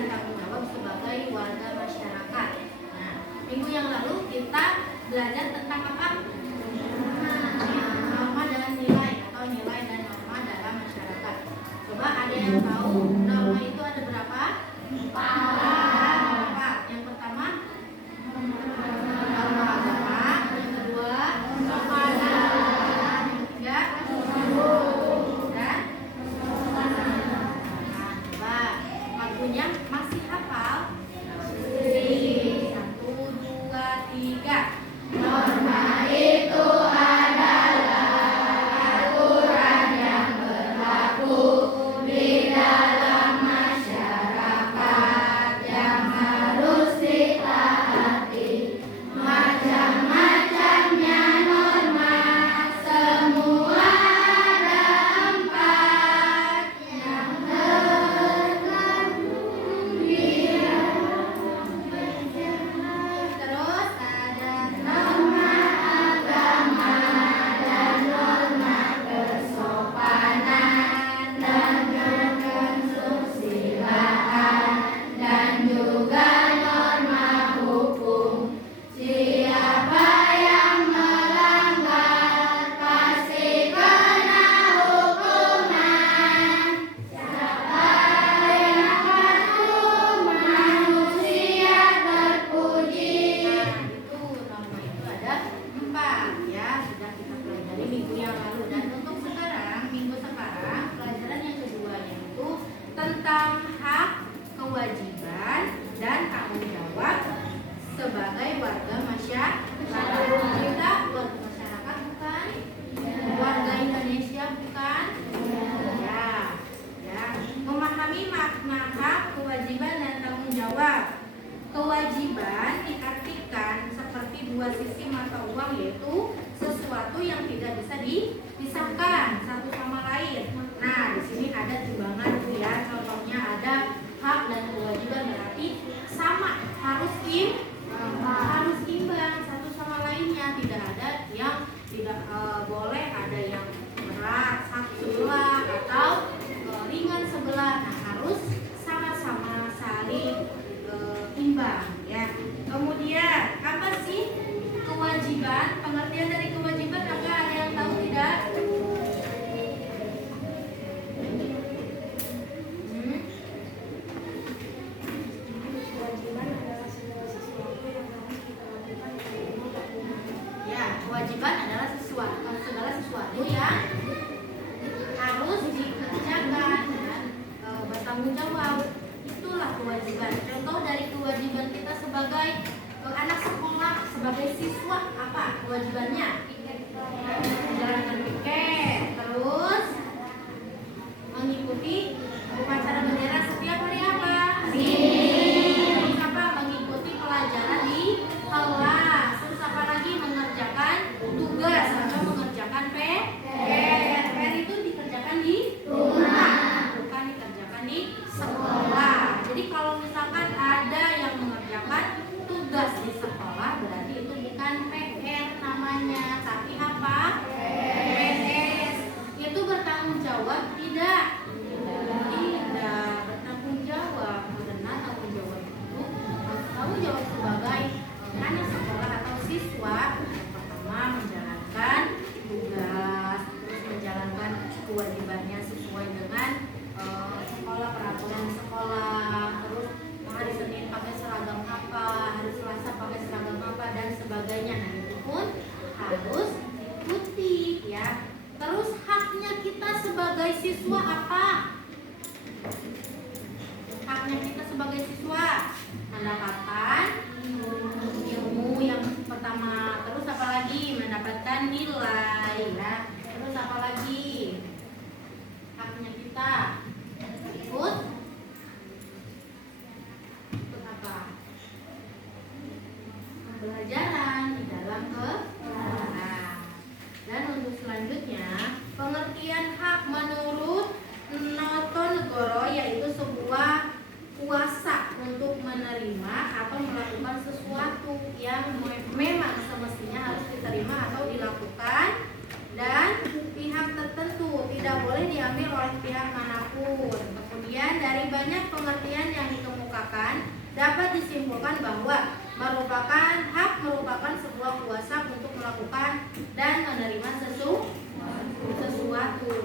dan tanggung jawab sebagai warga masyarakat. Nah, minggu yang lalu kita belajar tentang apa? Norma dan nilai atau nilai dan norma dalam masyarakat. Coba ada yang tahu norma itu ada berapa? 4. Yang pertama norma agama, yang kedua norma adat, yang ketiga dan coba lagunya masih hafal? 1, 2, 3. Norma itu adalah aturan yang berlaku di dalam masyarakat yang harus ditaati. Macam-macamnya norma, semua ada 4 yang terkandung di dalam. Terus ada norma agama dan norma kesopanan dan kesusilaan dan juga norma hukum. Siapa yang melanggar pasti kena hukuman. Siapa yang patuh manusia terpuji. Itu norma itu ada 4 ya, sudah kita pelajari minggu yang lalu. Dan untuk sekarang, minggu sekarang pelajaran yang kedua yaitu tentang hak, kewajiban dan tanggung jawab sebagai warga masyarakat. Kita warga masyarakat bukan? Warga Indonesia bukan? Ya, ya. Memahami makna hak, kewajiban dan tanggung jawab. Kewajiban diartikan seperti dua sisi mata uang, yaitu sesuatu yang tidak bisa dipisahkan satu sama lain. Nah, di sini ada timbangan tuh ya. Contohnya ada hak dan kewajiban, berarti sama, harus imbang satu sama lainnya. Tidak ada yang tidak boleh ada yang berat sebelah atau ringan sebelah. Nah, harus sama-sama saling imbang ya. Kemudian apa sih kewajiban? Pengertian dari kewajiban apa? Ada yang tahu tidak? Kewajiban adalah segala sesuatu yang harus kita lakukan Ya, kewajiban adalah segala sesuatu yang harus dikerjakan dan bertanggung jawab. Itulah kewajiban. Contoh dari kewajiban kita sebagai anak sekolah, sebagai siswa, apa kewajibannya? Menjalankan piket, terus mengikuti upacara bendera setiap hari apa? Terus apa? Mengikuti pelajaran di kelas. Terus apa lagi? Mengerjakan tugas atau mengerjakan PR. PR itu dikerjakan di rumah, bukan dikerjakan di sekolah. Jadi kalau misalkan ada yang mengerjakan tugas di sekolah, berarti itu bukan PR namanya, tapi apa? PS. Itu bertanggung jawab tidak? Tidak bertanggung jawab. Karena tanggung jawab itu tanggung jawab sebagai anak sekolah atau siswa. Pertama, menjalankan tugas, terus menjalankan kewajibannya sesuai dengan sekolah, peraturan sekolah. Terus hari Senin pakai seragam apa, hari Selasa pakai seragam apa dan sebagainya. Nah, itu pun harus diikuti ya. Terus haknya kita sebagai siswa apa? Haknya kita sebagai siswa mendapatkan ilmu yang pertama. Terus apa lagi? Mendapatkan nilai ya. Terus apa lagi? Haknya kita ikut apa? Pembelajaran di dalam kelas. Dan untuk selanjutnya, pengertian hak menurut Noto Negoro yaitu sebuah kuasa untuk menerima atau melakukan sesuatu yang memang semestinya harus diterima atau dilakukan dan pihak tertentu, tidak boleh diambil oleh pihak manapun. Kemudian dari banyak pengertian yang dikemukakan Hak merupakan sebuah kuasa untuk melakukan dan menerima sesuatu.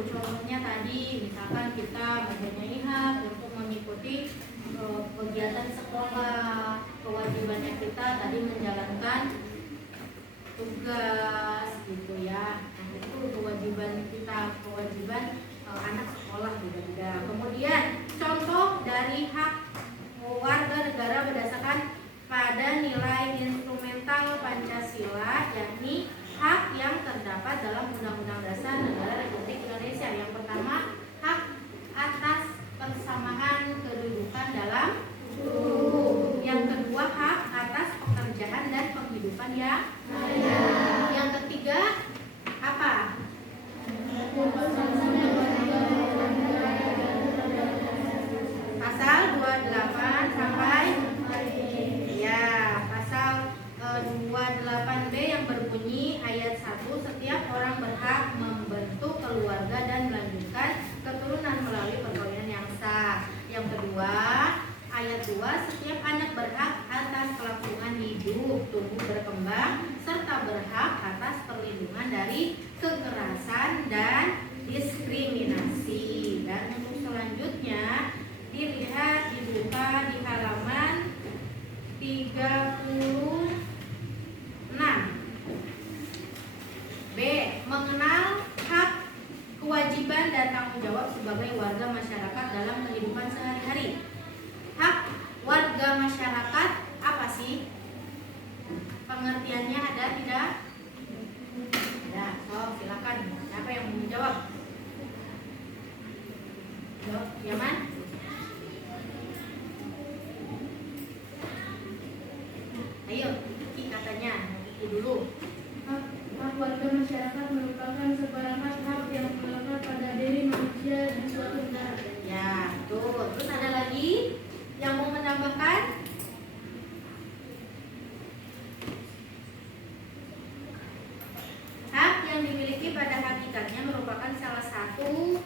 Contohnya tadi, misalkan kita mempunyai hak untuk mengikuti kegiatan sekolah. Kewajibannya kita tadi menjalankan tugas gitu ya. Nah, itu kewajiban kita, kewajiban anak sekolah juga. Kemudian contoh dari hak warga negara berdasarkan pada nilai instrumental Pancasila, yakni hak yang terdapat dalam Undang-Undang Dasar Negara Republik Indonesia. Yang pertama, hak atas persamaan kedudukan dalam hukum. Yang kedua, hak atas pekerjaan dan penghidupan yang layak. Yang ketiga, apa? Pasal 28 sampai ya, pasal 28B yang berbunyi ayat 1, setiap orang berhak membentuk keluarga dan melanjutkan keturunan melalui perkawinan yang sah. Yang kedua, ayat 2, setiap anak berhak atas kelangsungan hidup, tumbuh berkembang, serta berhak atas perlindungan dari kekerasan dan diskriminasi. Dan untuk selanjutnya dilihat, dibuka di halaman 36. B. Mengenal hak, kewajiban dan tanggung jawab sebagai warga masyarakat dalam kehidupan sehari-hari. Hak warga masyarakat apa sih? Pengertiannya ada tidak? Ya, so silakan. Siapa yang mau menjawab? Yaman? Ayo, Kiki katanya. Kiki dulu. Hak warga masyarakat merupakan seperangkat hak yang melekat pada diri manusia di suatu negara. Ya, tuh. Terus ada lagi yang mau menambahkan? Hak yang dimiliki pada hakikatnya merupakan salah satu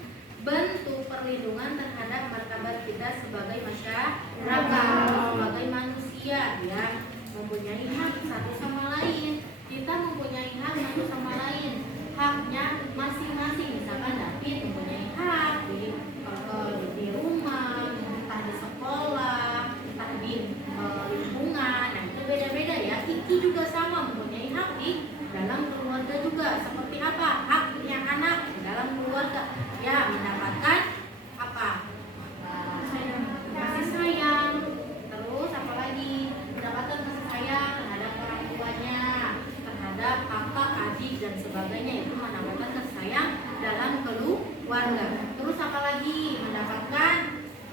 bentuk perlindungan terhadap martabat kita sebagai masyarakat, sebagai manusia ya, mempunyai hak satu sama lain. Kita mempunyai hak satu sama lain. Haknya masing-masing. Misalkan David mempunyai hak di rumah, entah di sekolah, entah di lingkungan. Nah, itu beda-beda ya. Kiki juga sama mempunyai hak di dalam keluarga juga. Seperti apa? Haknya anak di dalam keluarga. Ya, mendapatkan apa? Kasih sayang. Terus apa lagi? Mendapatkan kasih sayang terhadap orang tuanya, terhadap kakak, adik dan sebagainya. Itu mendapatkan kasih sayang dalam keluarga. Terus apa lagi? Mendapatkan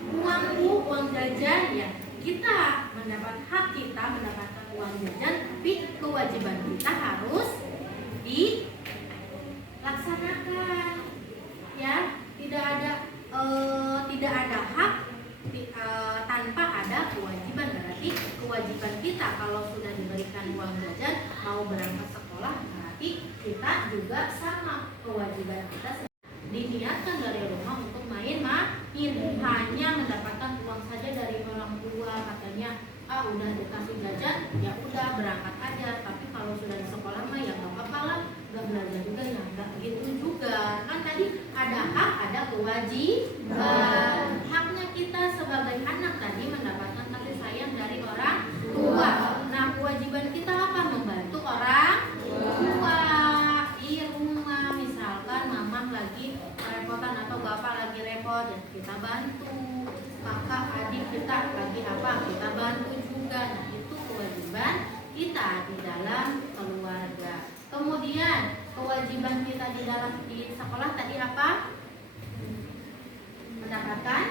uang jajan ya. Kita mendapat hak, kita mendapatkan uang jajan, tapi kewajiban kita harus dilaksanakan. Ya, tidak ada hak tanpa ada kewajiban. Berarti kewajiban kita kalau sudah diberikan uang jajan mau berangkat sekolah, berarti kita juga sama kewajiban kita diniatkan dari rumah untuk main hanya mendapatkan uang saja dari orang tua, katanya udah dikasih jajan ya udah berangkat aja. Tapi kalau sudah di sekolah mah ya nggak apa-apa lah, udah belajar juga ya nggak gitu juga. Kan tadi ada hak, ada kewajiban. Haknya kita sebagai anak tadi mendapatkan kasih sayang dari orang tua. Nah, kewajiban kita apa? Membantu orang tua di rumah. Misalkan mama lagi kerepotan atau bapak lagi repot, ya kita bantu. Kakak, adik kita lagi apa? Kita bantu juga. Nah, itu kewajiban kita di dalam keluarga. Kemudian kewajiban kita di sekolah tadi apa? Mendapatkan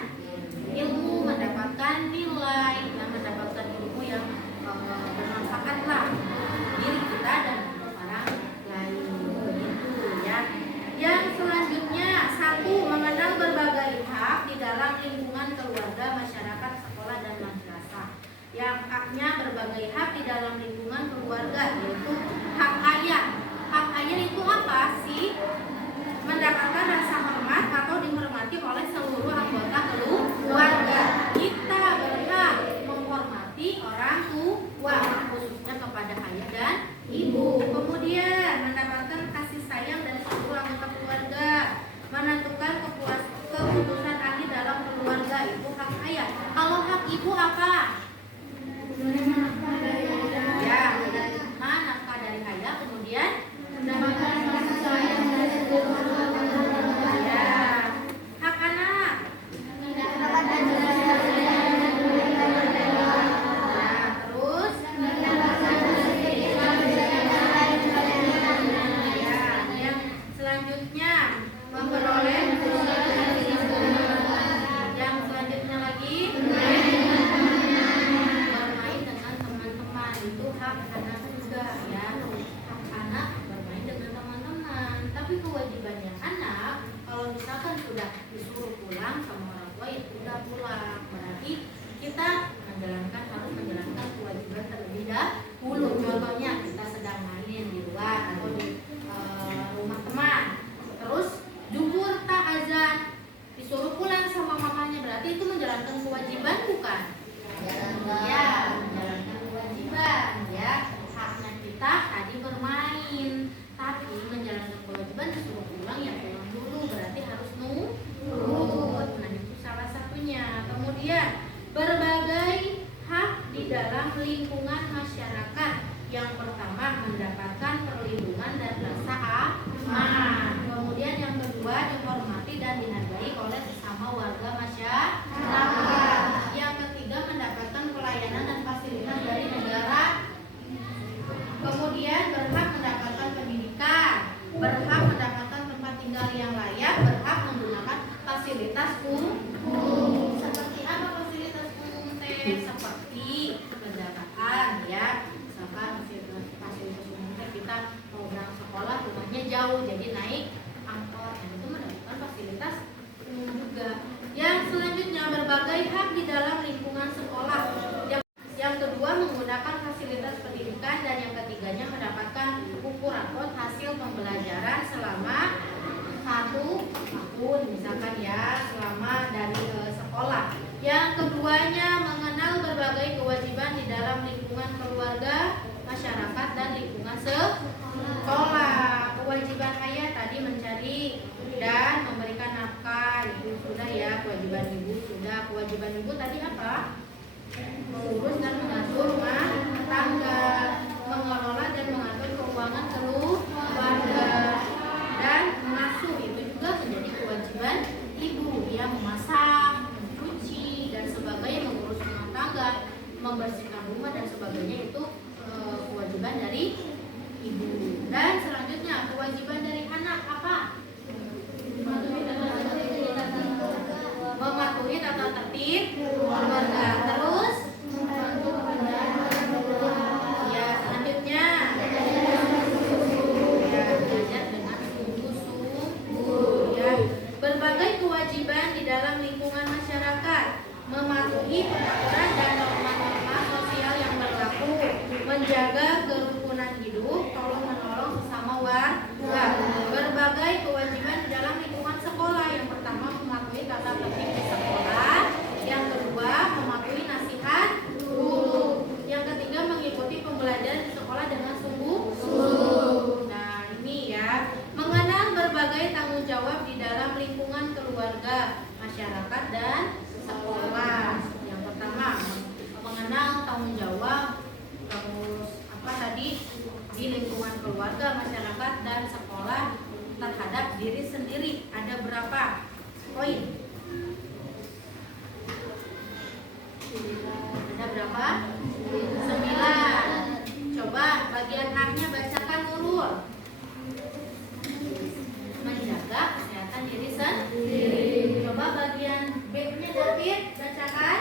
ilmu, mendapatkan nilai, yang mendapatkan ilmu yang bermanfaat lah diri kita dan orang lain. Begitu ya. Yang selanjutnya, 1. Mengenal berbagai hak di dalam lingkungan keluarga, masyarakat, sekolah dan madrasah. Yang haknya berbagai hak di dalam lingkungan keluarga, yaitu hak ayah. Hak ayah itu apa sih? Mendapatkan rasa hormat atau dihormati oleh seluruh anggota keluarga. Kita berhak menghormati orang tua, khususnya dalam lingkungan masyarakat. Yang pertama, mendapatkan perlindungan dan rasa aman. Kemudian yang kedua, dihormati dan dihargai oleh sesama warga masyarakat. Yang ketiga, mendapatkan pelayanan dan fasilitas dari negara. Kemudian berhak mendapatkan pendidikan, berhak mendapatkan tempat tinggal yang layak, berhak menggunakan fasilitas umum. Seperti apa fasilitas umum teh? Seperti kendaraan ya. Misalkan fasilitas umum teh kita mau berangkat sekolah rumahnya jauh jadi naik angkot, dan itu mendapatkan fasilitas umum juga. Yang selanjutnya, berbagai hak di dalam lingkungan sekolah. Yang kedua, menggunakan fasilitas pendidikan, dan yang ketiganya mendapatkan buku rapot hasil pembelajaran selama 1 tahun misalkan ya, selama dari sekolah. Yang keduanya, mengenal berbagai kewajiban di dalam lingkungan keluarga, masyarakat, dan lingkungan sekolah. Kewajiban ayah tadi mencari dan memberikan nafkah, itu sudah ya. Kewajiban ibu sudah. Kewajiban ibu tadi apa? Mengurus dan mengatur rumah tangga, mengelola dan mengatur keuangan keluarga, dan mengasuh itu juga menjadi kewajiban ibu ya. Memasak, mencuci dan sebagainya, mengurus rumah tangga, membersihkan rumah dan sebagainya, itu kewajiban dari ibu. Dan selanjutnya, kewajiban dari anak apa? Mematuhi tata tertib keluarga. Terus ya, selanjutnya ya, belajar dengan sungguh-sungguh ya. Berbagai kewajiban di dalam lingkungan masyarakat, mematuhi peraturan dan norma-norma sosial yang berlaku, menjaga kerukunan hidup, tolong menolong sesama warga. Berbagai kewajiban di dalam lingkungan sekolah. Yang pertama, mematuhi tata tertib di sekolah. Yang kedua, mematuhi nasihat guru. Yang ketiga, mengikuti pembelajaran di sekolah dengan sungguh-sungguh. Nah, ini ya, mengenal berbagai tanggung jawab di dalam lingkungan keluarga, masyarakat, dan sekolah. Yang pertama, mengenal tanggung jawab, terus apa tadi, di lingkungan keluarga, masyarakat, dan sekolah terhadap diri sendiri. Ada berapa poin? Ada berapa? 9. Coba bagian A-nya bacakan Nurul. Menjaga kesehatan diri sendiri. Coba bagian B-nya David, bacakan.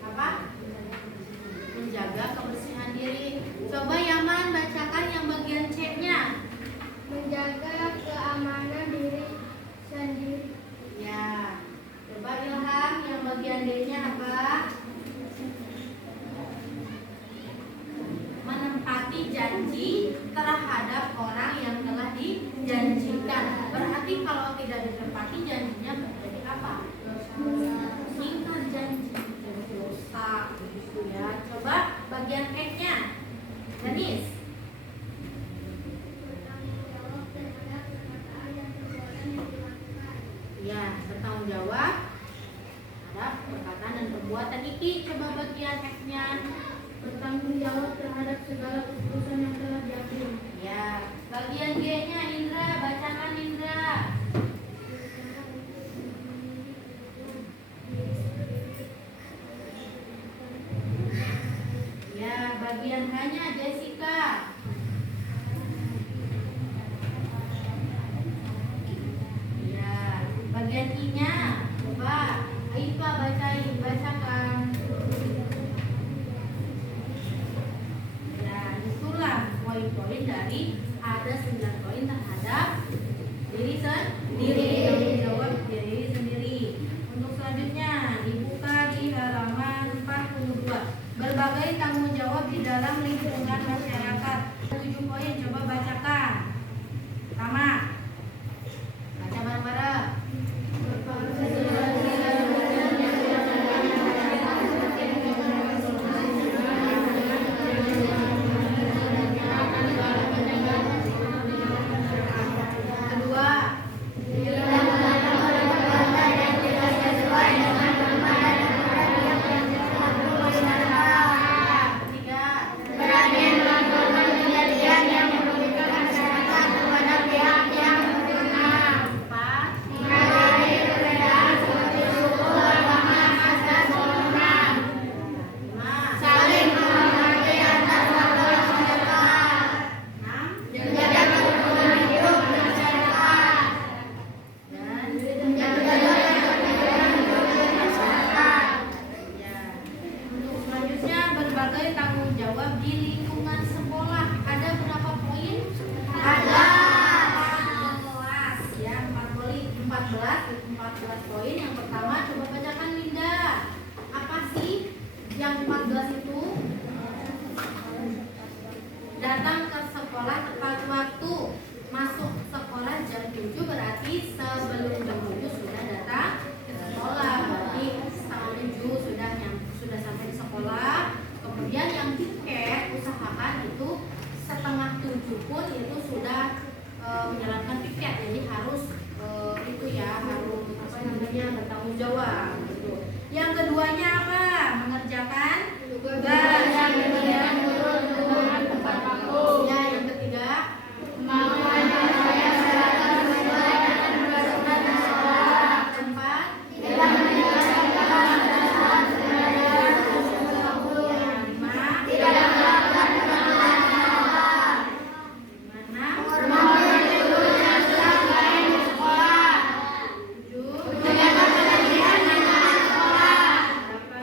Apa? Menjaga kebersihan diri. Coba Yaman, bacakan yang bagian C-nya. Menjaga keamanan diri sendiri. Ya. Coba Ilham, yang bagian D-nya apa? Menempati janji terhadap orang yang telah dijanjikan. Berarti kalau tidak ditepati janjinya menjadi apa? Ingkar janji, jadi dosa gitu ya. Coba bagian E-nya. Danis. Ya, bertanggung jawab terhadap perkataan dan perbuatan. Iki, coba bagian F-nya. Bertanggung jawab terhadap segala keputusan yang telah diambil. Ya, bagian G-nya Indra, bacakan Indra. Ya, bagian H-nya Jessica. Ya, bagian I-nya coba Aifa bacakan. Ya, itulah poin-poin dari ada 9 poin terhadap diri sendiri, tanggung jawab diri sendiri. Untuk selanjutnya dibuka di halaman 42. Berbagai tanggung jawab di dalam lingkungan masyarakat. tanggung jawab. Gitu. Yang keduanya apa? Mengerjakan tugas. Yang ketiga, tepat waktu. ya, yang ketiga, Kemampuan saya seragam sesuai dengan peraturan sekolah. keempat, Tidak meninggalkan pada saat belajar tersebut waktu. lima, Tidak melakukan kesalahan. enam, Kemampuan guru yang telah main di sekolah. tujuh, Menjaga kebersihan lingkungan sekolah. 8,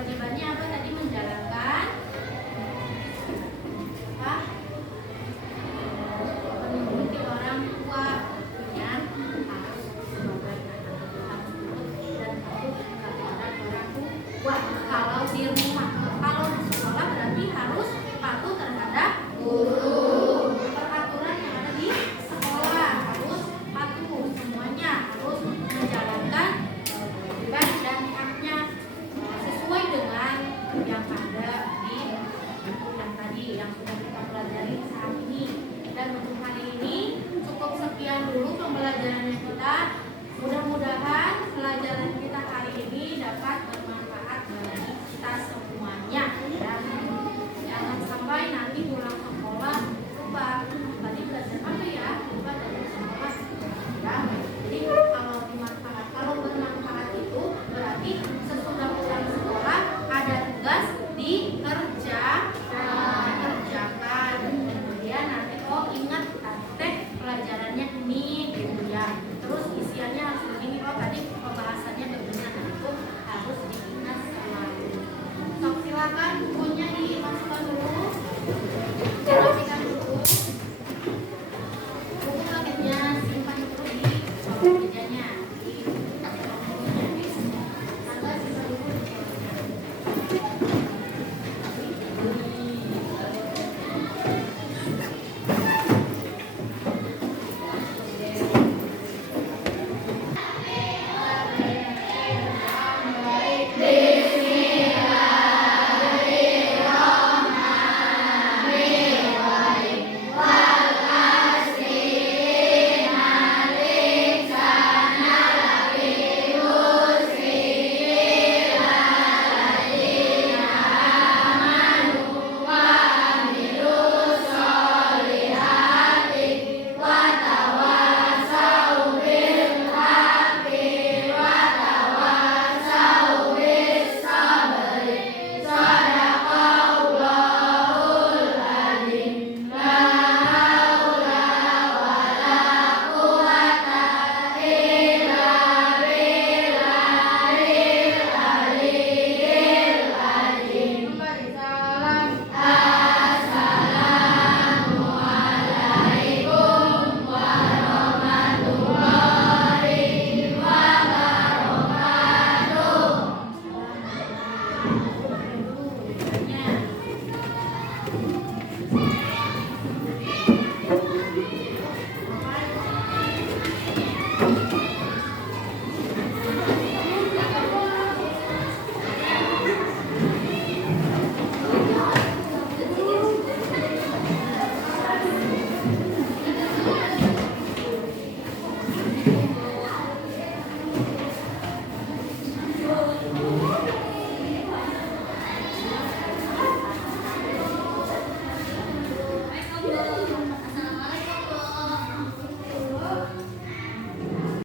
kewajibannya apa tadi? Menjalankan apa? Menuruti orang tua, dan harus sebagai anak harus dan patuh kepada orang tua. Kalau di rumah, kalau di sekolah berarti harus patuh terhadap guru. Peraturan yang ada di sekolah harus patuh, semuanya harus menjalankan kewajiban dan haknya sesuai dengan yang ada di buku yang tadi yang sudah kita pelajari saat ini. Dan untuk hari ini cukup sekian dulu pembelajaran kita. Mudah-mudahan pelajaran kita hari ini dapat